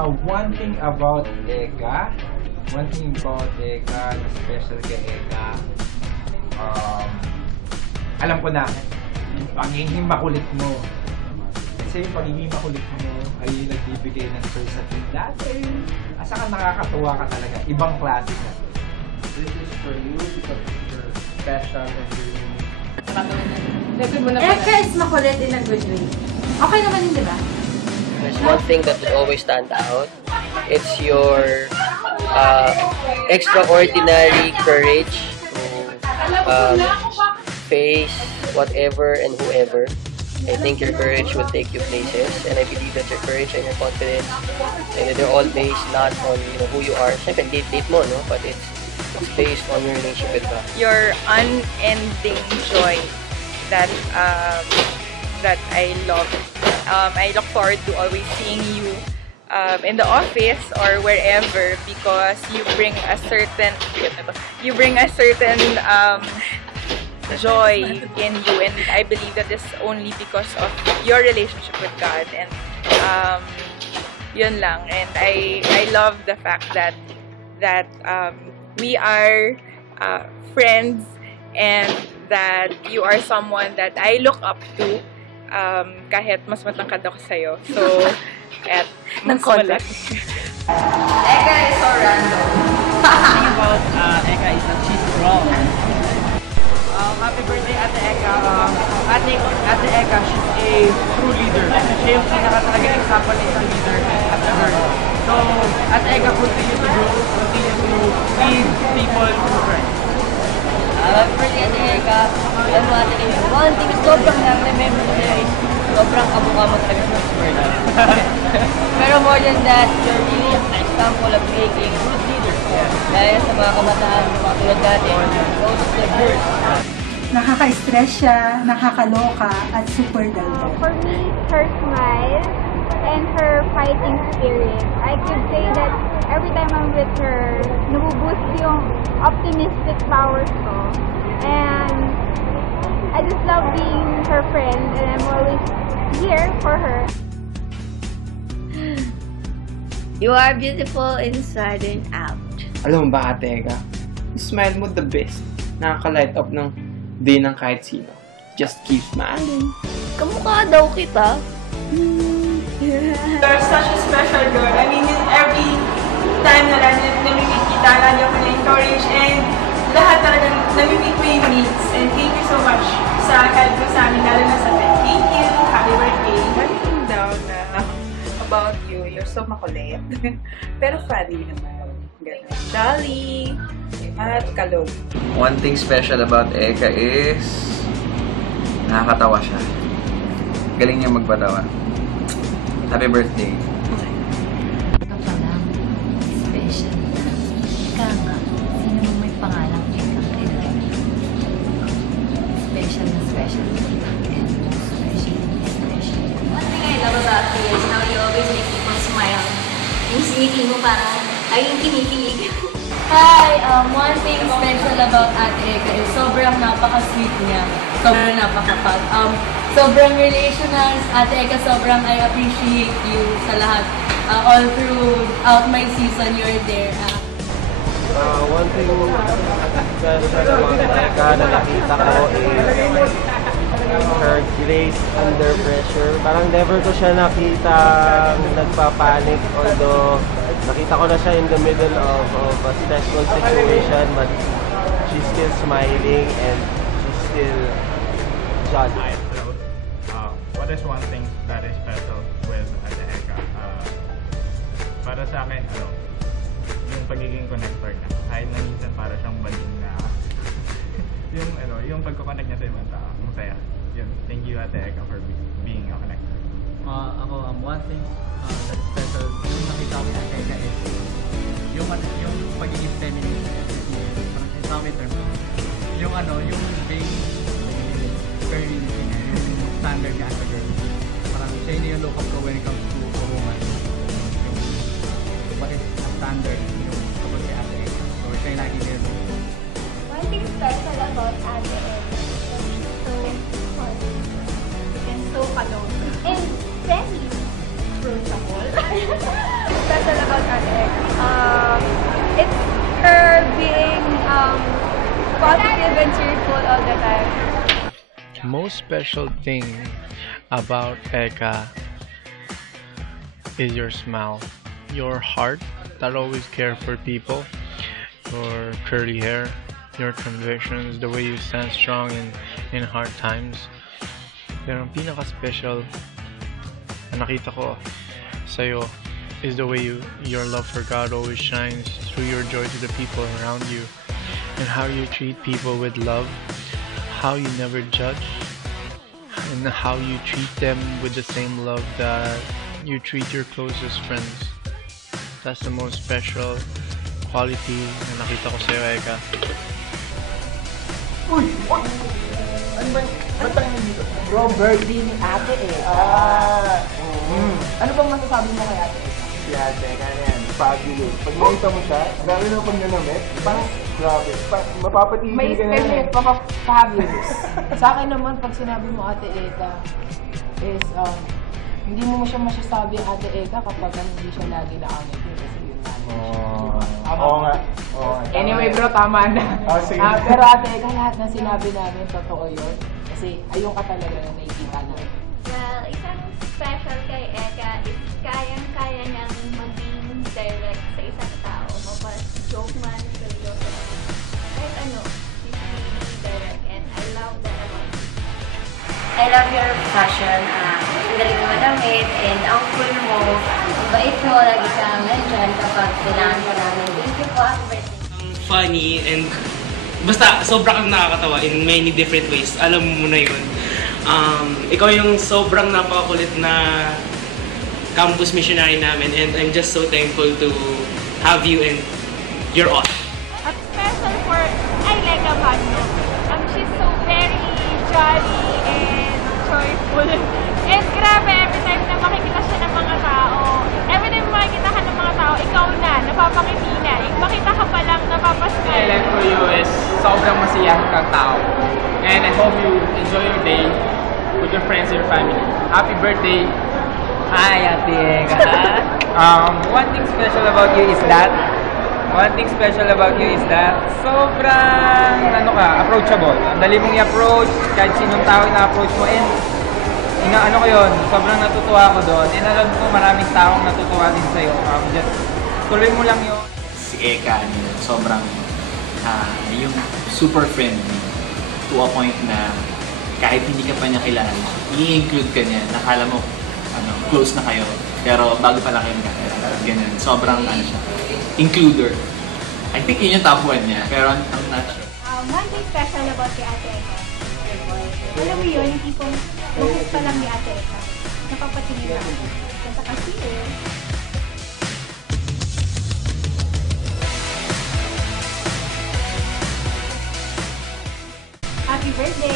One thing about Eka na special kay Eka, alam ko na, yung pagiging makulit mo. Kasi yung pagiging makulit mo ay nagbibigay ng versatility. Dati, asa ka nakakatuwa ka talaga. Ibang klase ka. This is for you because you're special and you're unique. Eka is makulit in a good way. Okay naman yun, di ba? There's one thing that will always stand out. It's your extraordinary courage to face whatever and whoever. I think your courage will take you places, and I believe that your courage and your confidence, and they're all based not on who you are. Siyempre, date mo, no? But it's based on your relationship with God. Your unending joy that I love. I look forward to always seeing you in the office or wherever, because you bring a certain joy in you, and I believe that is only because of your relationship with God, and yun lang. And I love the fact that we are friends, and that you are someone that I look up to, kahit mas matangkad ako sa'yo. So, at mas malaki. Eka is so random. The thing about Eka is that she's strong. Happy birthday, Ate Eka. Ate Eka, she's a true leader. Siya yung talaga example ng isang leader as a girl. So, Ate Eka, continue to grow, continue to lead people to Christ. Happy birthday, Ate Eka. Alam mo, Ate Eka, one thing sobrang na-remember ko sa'yo is sobrang kabuka mo talaga sa word. Pero more than that, you're really an example of making good leaders. Dahil sa mga kabataan, mga tulad natin, those of the girls. Nakaka-stress siya, nakakaloka, at super daldal. For me, her smile and her fighting spirit. I could say that every time I'm with her, nabuboost yung optimistic powers ko. And I just love being her friend, and I'm always here for her. You are beautiful inside and out. Alam mo ba, Ate Eka? Yung smile mo the best. Nakaka-light up ng day ng kahit sino. Just keep smiling. Kamukha daw kita. You're such a special girl. I mean, every time na namimit kita, lagi ako na-encourage, and lahat talagang namimit ko yung needs. And thank you so much sa help mo sa amin, lalo na sa pet. Thank you. Happy birthday. Writing down about you, you're so makulit. Pero funny naman. Ganun. Jolly. At kalog. One thing special about Eka is nakakatawa siya. Galing niya magpatawa. Happy birthday. Ito pa lang, special. Ika nga, sino mang may pangalang Eka kailan? Special na special. And most special. One thing I love about you is how you always make people smile. Yung sneaky mo parang, ay yung kinikilig. Hi! One thing special about Ate Eka is sobrang napaka-sweet niya. Sobrang napaka-pag. Sobrang relational. Ate Eka, sobrang I appreciate you sa lahat. All throughout my season, you're there. One thing special about Eka na nakita ko is her grace under pressure. Parang never ko siya nakita nagpapanik, although nakita ko na siya in the middle of a stressful situation, but she's still smiling and she's still jolly. What is one thing that is special with Ate Eka? Para sa akin, yung pagiging connector niya. Kahit na minsan para siyang baling na yung pagkoconnect niya sa ibang tao. Ang saya. Yun. Thank you, Ate Eka, for being a connector. One thing that's special yung nakita ko kay Eka is yung pagiging feminine. Parang sa amin term. Yung being very yung standard niya as a girl. Parang siya yung look up ko when it comes to a woman. Yung what is a standard yung kapag kay Ate Eka. So siya yung lagi niya. One thing special about Ate Eka is that she's so funny and so kalog and friendly. Approachable. positive and cheerful all the time. Most special thing about Eka is your smile, your heart that always care for people, your curly hair, your convictions, the way you stand strong in hard times. Pero ang pinaka-special na nakita ko sa'yo is the way your love for God always shines through your joy to the people around you, and how you treat people with love, how you never judge, and how you treat them with the same love that you treat your closest friends. That's the most special quality na nakita ko sa'yo, Eka. Uy! What? Ano ba? Ba't tayo nandito? Bro, birthday ni ate Ano bang masasabi mo kay ate? Si ate, ganyan, fabulous. Pag nakita mo siya, grabe na pag nanamit, parang grabe. Mapapatigil May ka na eh. fabulous. Sa akin naman, pag sinabi mo ate Eka, is, hindi mo siya masasabi ang ate Eka kapag hindi siya lagi nakangiti. Kasi yun na. Oo nga. Anyway bro, tama na. Sige. Pero ate Eka, lahat ng sinabi namin, totoo yun. Kasi ayun ka talaga na nakikita namin. Well, isang special kay Eka is kayang-kaya niyang maging direct sa isang tao. Mapa-joke man, seryoso man. Kahit ano, she's really direct and I love that about her. I love your fashion. Ang galing mo damit and ang cool mo. Ang bait mo, lagi kang nandyan kapag kailangan ka namin. Thank you po, happy birthday. Funny and basta sobrang kang nakakatawa in many different ways. Alam mo na yun. Ikaw yung sobrang napakakulit na campus missionary namin and I'm just so thankful to have you and you're awesome. At special for Aileka Magno. She's so very jolly and joyful. And grabe, every time na makikita siya ng mga tao, every time makikita ka ng mga tao, ikaw na, napapangiti na. Yung makita ka pa lang, napapasmile. Highlight for you is sobrang masiyahin kang tao. And I hope you enjoy your day with your friends and your family. Happy birthday! Hi, Ate Eka. One thing special about you is that sobrang approachable. Ang dali mong i-approach kahit sinong tao na-approach mo and sobrang natutuwa ako doon. And alam ko maraming taong natutuwa din sa'yo. Just tuloy mo lang yun. Si Eka, sobrang yung super friendly to a point na kahit hindi ka pa niya kilala, i-include ka niya. Nakala mo close na kayo, pero bago pa lang kayo magkakilala. Ganyan. Sobrang siya. Includer. I think yun yung top 1 niya, pero I'm not sure. One thing special about kay Ate Eka. Alam mo yun, yung tipong bukit pa lang ni Ate Eka. Napapatingin ako. Kanta kasi Happy birthday!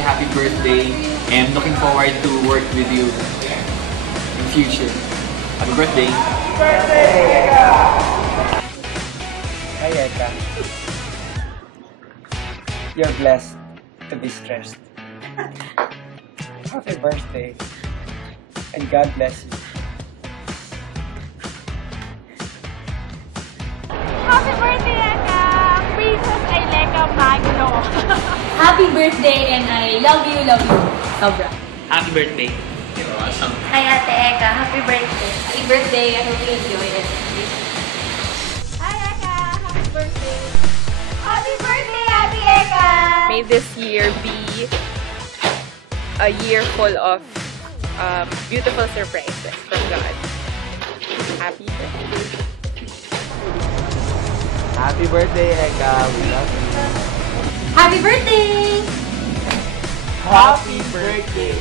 Happy birthday! And looking forward to work with you in future. Happy birthday! Happy birthday, Eka! Hi, Eka. You're blessed to be stressed. Happy birthday. And God bless you. Happy birthday, Eka! Princess Aileka Magno! Happy birthday and I love you. Sobra. Happy birthday. You're awesome. Hi, Ate Eka. Happy birthday. Happy birthday. I hope you enjoy it. Hi, Eka! Happy birthday! Happy birthday, Ate Eka! May this year be a year full of beautiful surprises from God. Happy birthday! Happy birthday, Eka. We love you. Happy birthday! Happy birthday!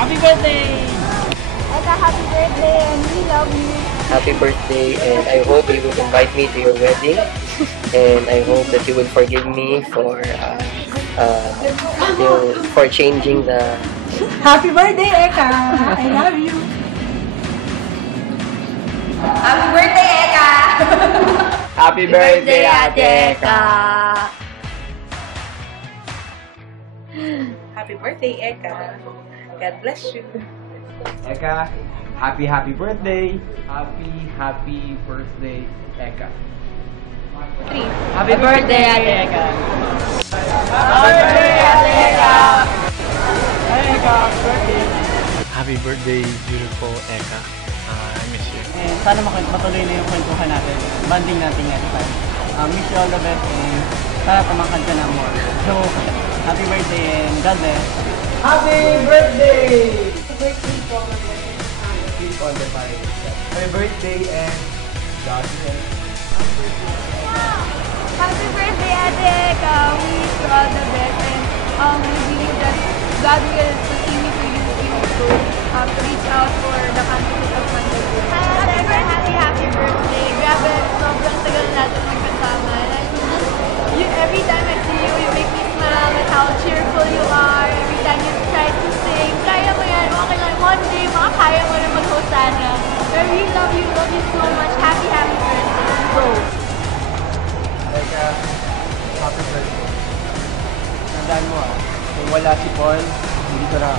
Happy birthday! Eka, happy birthday and we love you. Happy birthday, and I hope you will invite me to your wedding, and I hope that you will forgive me for for changing the. Happy birthday, Eka! I love you. Happy birthday, Eka! Happy birthday, Ate Eka! Happy birthday, Eka. God bless you. Eka, happy birthday! Happy birthday, Eka. 3. Happy birthday, Ate Eka! Happy birthday, beautiful Eka. I miss you. And sana matuloy na yung kwentuhan natin, banding natin yan. Wish you all the best and sana pamangkad ka na more. So, happy birthday and God bless. Happy birthday! Keep on the fire. Happy birthday and God bless. Happy birthday, Ate Eka! We wish you all the best and we believe that God will continue to use you to reach out for the country of Mandaluyong. Happy birthday! Grabe, sobrang tagal natin magkasama. Every time I see you, you make me smile at how cheerful you are. Every time you try to sing, kaya mo yan, okay lang. One day, makakaya mo rin mag-Hosanna. I really love you so much. Happy birthday. Go! Eka, happy birthday. Tandaan mo kung wala si Paul, hindi ko na